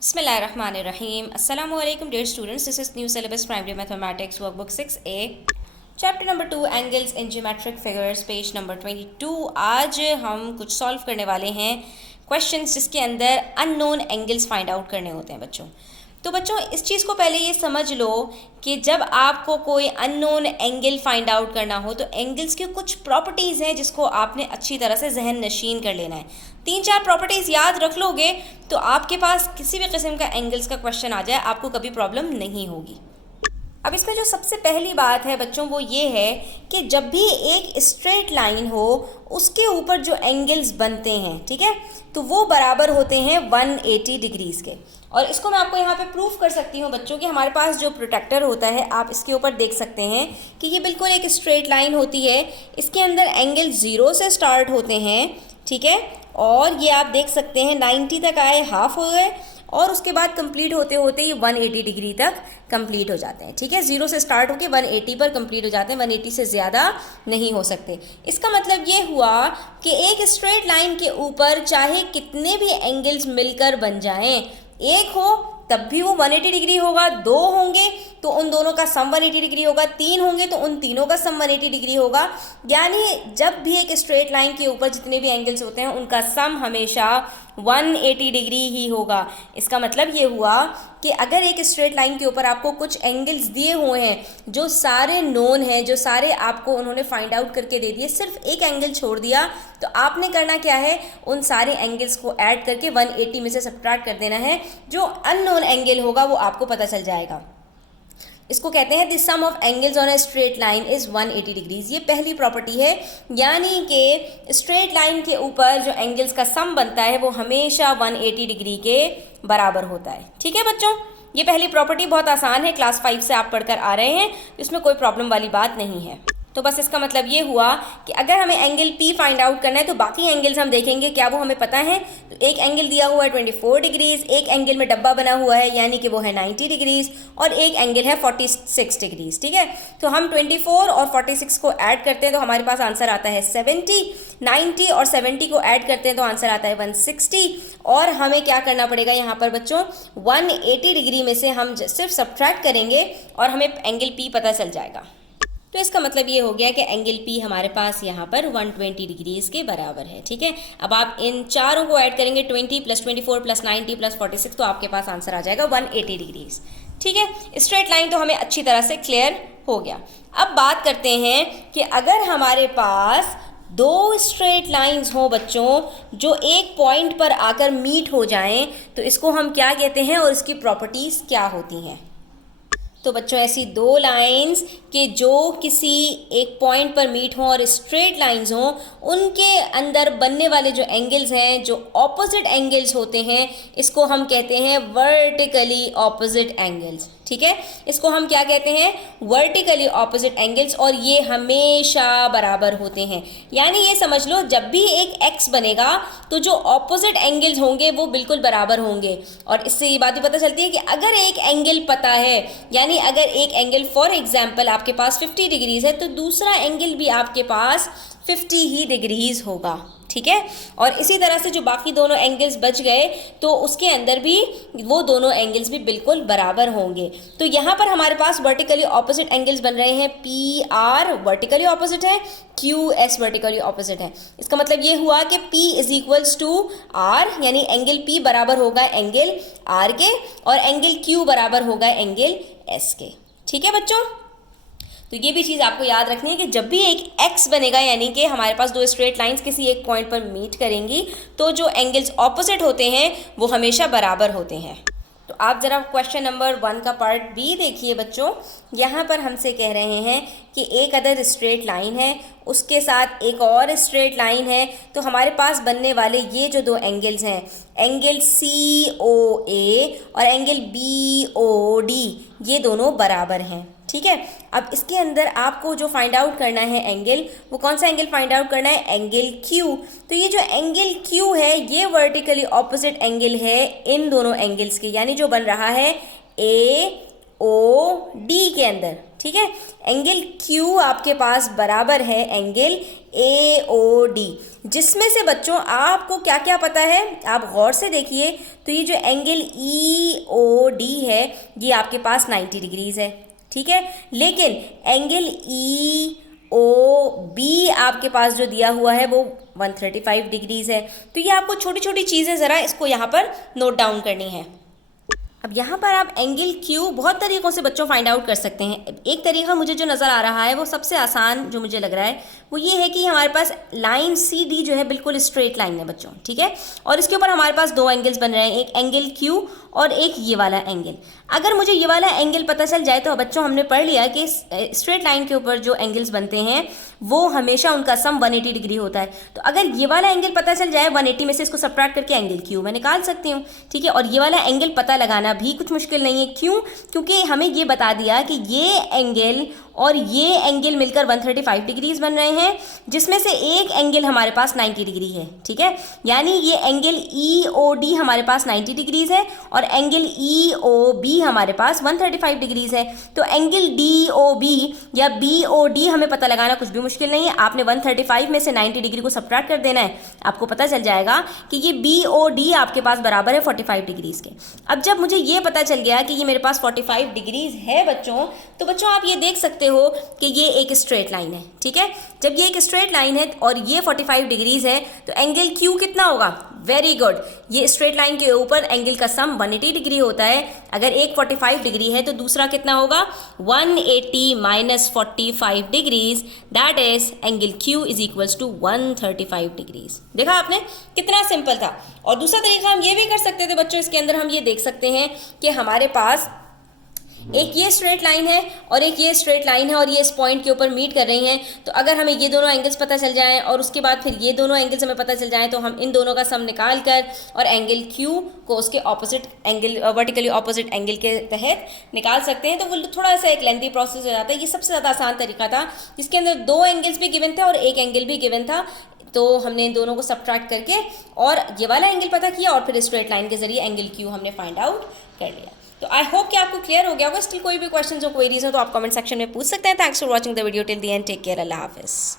Bismillahirrahmanirrahim. Assalamu alaikum dear students. This is new syllabus primary mathematics workbook 6A. Chapter number 2 angles in geometric figures page number 22। आज हम कुछ solve करने वाले हैं questions जिसके अंदर अननोन एंगल्स फाइंड आउट करने होते हैं बच्चों। तो बच्चों इस चीज़ को पहले ये समझ लो कि जब आपको कोई अननोन एंगल फाइंड आउट करना हो तो एंगल्स की कुछ प्रॉपर्टीज़ हैं जिसको आपने अच्छी तरह से जहन नशीन कर लेना है। 3-4 प्रॉपर्टीज़ याद रख लोगे तो आपके पास किसी भी किस्म का एंगल्स का क्वेश्चन आ जाए आपको कभी प्रॉब्लम नहीं होगी। अब इसमें जो सबसे पहली बात है बच्चों वो ये है कि जब भी एक स्ट्रेट लाइन हो उसके ऊपर जो एंगल्स बनते हैं, ठीक है, तो वो बराबर होते हैं 180 डिग्रीज़ के। और इसको मैं आपको यहाँ पे प्रूफ कर सकती हूँ बच्चों कि हमारे पास जो प्रोटेक्टर होता है आप इसके ऊपर देख सकते हैं कि ये बिल्कुल एक स्ट्रेट लाइन होती है। इसके अंदर एंगल 0 से स्टार्ट होते हैं, ठीक है, और ये आप देख सकते हैं 90 तक आए, हाफ हो गए, और उसके बाद कंप्लीट होते होते ये 180 डिग्री तक कंप्लीट हो जाते हैं, ठीक है। 0 से स्टार्ट होकर 180 पर कंप्लीट हो जाते हैं, 180 से ज़्यादा नहीं हो सकते। इसका मतलब ये हुआ कि एक स्ट्रेट लाइन के ऊपर चाहे कितने भी एंगल्स मिलकर बन जाएं, एक हो तब भी वो 180 डिग्री होगा, 2 होंगे तो उन दोनों का सम 180 डिग्री होगा, 3 होंगे तो उन तीनों का सम 180 डिग्री होगा। यानी जब भी एक स्ट्रेट लाइन के ऊपर जितने भी एंगल्स होते हैं उनका सम हमेशा 180 डिग्री ही होगा। इसका मतलब ये हुआ कि अगर एक स्ट्रेट लाइन के ऊपर आपको कुछ एंगल्स दिए हुए हैं जो सारे नोन हैं, जो सारे आपको उन्होंने फाइंड आउट करके दे दिए, सिर्फ एक एंगल छोड़ दिया, तो आपने करना क्या है, उन सारे एंगल्स को ऐड करके 180 में से सब्ट्रैक्ट कर देना है। जो अननोन एंगल होगा वो आपको पता चल जाएगा। इसको कहते हैं the sum of angles on a straight line is 180 degrees. ये पहली प्रॉपर्टी है, यानी कि स्ट्रेट लाइन के ऊपर जो एंगल्स का सम बनता है वो हमेशा 180 डिग्री के बराबर होता है, ठीक है बच्चों। ये पहली प्रॉपर्टी बहुत आसान है, क्लास 5 से आप पढ़कर आ रहे हैं, इसमें कोई प्रॉब्लम वाली बात नहीं है। तो बस इसका मतलब ये हुआ कि अगर हमें एंगल P फाइंड आउट करना है तो बाकी एंगल्स हम देखेंगे क्या वो हमें पता है। तो एक एंगल दिया हुआ है 24 डिग्रीज, एक एंगल में डब्बा बना हुआ है यानी कि वो है 90 डिग्रीज, और एक एंगल है 46 डिग्रीज, ठीक है। तो हम 24 और 46 को ऐड करते हैं तो हमारे पास आंसर आता है 70, 90 और 70 को ऐड करते हैं तो आंसर आता है 160। और हमें क्या करना पड़ेगा यहाँ पर बच्चों, 180 डिग्री में से हम सिर्फ सब्ट्रैक्ट करेंगे और हमें एंगल P पता चल जाएगा। तो इसका मतलब ये हो गया कि एंगल P हमारे पास यहाँ पर 120 डिग्रीज के बराबर है, ठीक है। अब आप इन चारों को ऐड करेंगे, 20 + 24 + 90 + 46, तो आपके पास आंसर आ जाएगा 180 डिग्रीज, ठीक है। स्ट्रेट लाइन तो हमें अच्छी तरह से क्लियर हो गया। अब बात करते हैं कि अगर हमारे पास 2 स्ट्रेट लाइंस हो बच्चों जो एक पॉइंट पर आकर मीट हो जाएं तो इसको हम क्या कहते हैं और इसकी प्रॉपर्टीज़ क्या होती हैं। तो बच्चों ऐसी 2 लाइंस के जो किसी एक पॉइंट पर मीट हों और स्ट्रेट लाइंस हों, उनके अंदर बनने वाले जो एंगल्स हैं, जो ऑपोजिट एंगल्स होते हैं, इसको हम कहते हैं वर्टिकली ऑपोजिट एंगल्स, ठीक है। इसको हम क्या कहते हैं, वर्टिकली ऑपोजिट एंगल्स, और ये हमेशा बराबर होते हैं। यानी ये समझ लो जब भी एक एक्स बनेगा तो जो ऑपोजिट एंगल्स होंगे वो बिल्कुल बराबर होंगे। और इससे ये बात भी पता चलती है कि अगर एक एंगल पता है, यानी अगर एक एंगल फॉर एग्जाम्पल आपके पास 50 डिग्रीज है तो दूसरा एंगल भी आपके पास 50 ही डिग्रीज होगा, ठीक है। और इसी तरह से जो बाकी दोनों एंगल्स बच गए तो उसके अंदर भी वो दोनों एंगल्स भी बिल्कुल बराबर होंगे। तो यहाँ पर हमारे पास वर्टिकली ऑपोजिट एंगल्स बन रहे हैं, PR वर्टिकली ऑपोजिट है, QS वर्टिकली ऑपोजिट है। इसका मतलब ये हुआ कि P = R, यानी एंगल P बराबर होगा एंगल R के और एंगल Q बराबर होगा एंगल S के, ठीक है बच्चों। तो ये भी चीज़ आपको याद रखनी है कि जब भी एक एक्स बनेगा, यानी कि हमारे पास 2 स्ट्रेट लाइंस किसी एक पॉइंट पर मीट करेंगी, तो जो एंगल्स ऑपोजिट होते हैं वो हमेशा बराबर होते हैं। तो आप ज़रा क्वेश्चन नंबर 1 का पार्ट B देखिए बच्चों। यहाँ पर हमसे कह रहे हैं कि एक अदर स्ट्रेट लाइन है, उसके साथ एक और स्ट्रेट लाइन है, तो हमारे पास बनने वाले ये जो 2 एंगल्स हैं, एंगल COA और एंगल BOD, ये दोनों बराबर हैं, ठीक है। अब इसके अंदर आपको जो फाइंड आउट करना है एंगल, वो कौन सा एंगल फाइंड आउट करना है, एंगल Q। तो ये जो एंगल Q है ये वर्टिकली ऑपोजिट एंगल है इन दोनों एंगल्स के, यानी जो बन रहा है AOD के अंदर, ठीक है। एंगल Q आपके पास बराबर है एंगल AOD, जिसमें से बच्चों आपको क्या क्या पता है, आप गौर से देखिए। तो ये जो एंगल EOD है ये आपके पास 90 डिग्रीज है, ठीक है। लेकिन एंगल EOB आपके पास जो दिया हुआ है वो 135 डिग्रीज है। तो ये आपको छोटी छोटी चीज़ें ज़रा इसको यहाँ पर नोट डाउन करनी है। अब यहाँ पर आप एंगल क्यू बहुत तरीक़ों से बच्चों फाइंड आउट कर सकते हैं। एक तरीका मुझे जो नज़र आ रहा है वो सबसे आसान जो मुझे लग रहा है वो ये है कि हमारे पास लाइन CD जो है बिल्कुल स्ट्रेट लाइन है बच्चों, ठीक है। और इसके ऊपर हमारे पास दो एंगल्स बन रहे हैं, एक एंगल क्यू और एक ये वाला एंगल। अगर मुझे ये वाला एंगल पता चल जाए तो बच्चों हमने पढ़ लिया कि स्ट्रेट लाइन के ऊपर जो एंगल्स बनते हैं वो हमेशा उनका सम 180 डिग्री होता है। तो अगर ये वाला एंगल पता चल जाए 180 में से इसको सब्ट्रैक्ट करके एंगल क्यू मैं निकाल सकती हूँ, ठीक है। और ये वाला एंगल पता लगाना भी कुछ मुश्किल नहीं है, क्यों? क्योंकि हमें ये बता दिया कि ये एंगल और ये एंगल मिलकर 135 डिग्रीज बन रहे हैं, जिसमें से एक एंगल हमारे पास 90 डिग्री है, ठीक है। यानी ये एंगल EOD हमारे पास 90 डिग्रीज है और एंगल EOB हमारे पास 135 डिग्रीज है। तो एंगल DOB या BOD हमें पता लगाना कुछ भी मुश्किल नहीं है। आपने 135 में से 90 डिग्री को सब्ट्रैक्ट कर देना है, आपको पता चल जाएगा कि ये BOD आपके पास बराबर है 45 डिग्रीज के। अब जब मुझे ये पता चल गया कि ये मेरे पास 45 डिग्रीज है बच्चों, तो बच्चों आप ये देख सकते हो कि ये एक स्ट्रेट लाइन है, ठीक है। जब ये एक स्ट्रेट लाइन है और ये 45 डिग्रीज है तो एंगल क्यू कितना होगा? वेरी गुड, ये स्ट्रेट लाइन के ऊपर एंगल का सम 180 डिग्री होता है। अगर एक 45 डिग्री है तो दूसरा कितना होगा? 180 minus 45 degrees, that is angle q is equals to 135 degrees. देखा आपने कितना सिंपल था। और दूसरा तरीका हम ये भी कर सकते थे बच्चों, इसके अंदर हम ये देख सकते हैं कि हमारे पास एक ये स्ट्रेट लाइन है और एक ये स्ट्रेट लाइन है और ये इस पॉइंट के ऊपर मीट कर रही हैं। तो अगर हमें ये दोनों एंगल्स पता चल जाएं और उसके बाद फिर ये दोनों एंगल्स हमें पता चल जाएं तो हम इन दोनों का सम निकाल कर और एंगल क्यू को उसके opposite angle, vertically opposite angle के तहत निकाल सकते हैं। तो वो थोड़ा सा एक लेंथी प्रोसेस हो जाता है। ये सबसे ज़्यादा आसान तरीका था, जिसके अंदर दो एंगल्स भी गिवन थे और एक एंगल भी गिवन था। तो हमने इन दोनों को सब्ट्रैक्ट करके और ये वाला एंगल पता किया और फिर स्ट्रेट लाइन के जरिए एंगल क्यू हमने फाइंड आउट कर लिया। तो आई होप कि आपको क्लियर हो गया होगा। स्टिल कोई भी क्वेश्चन हो, क्वेरीज हो तो आप कमेंट सेक्शन में पूछ सकते हैं। Thanks for watching the video till the end. Take care, अल्लाह हाफिज़।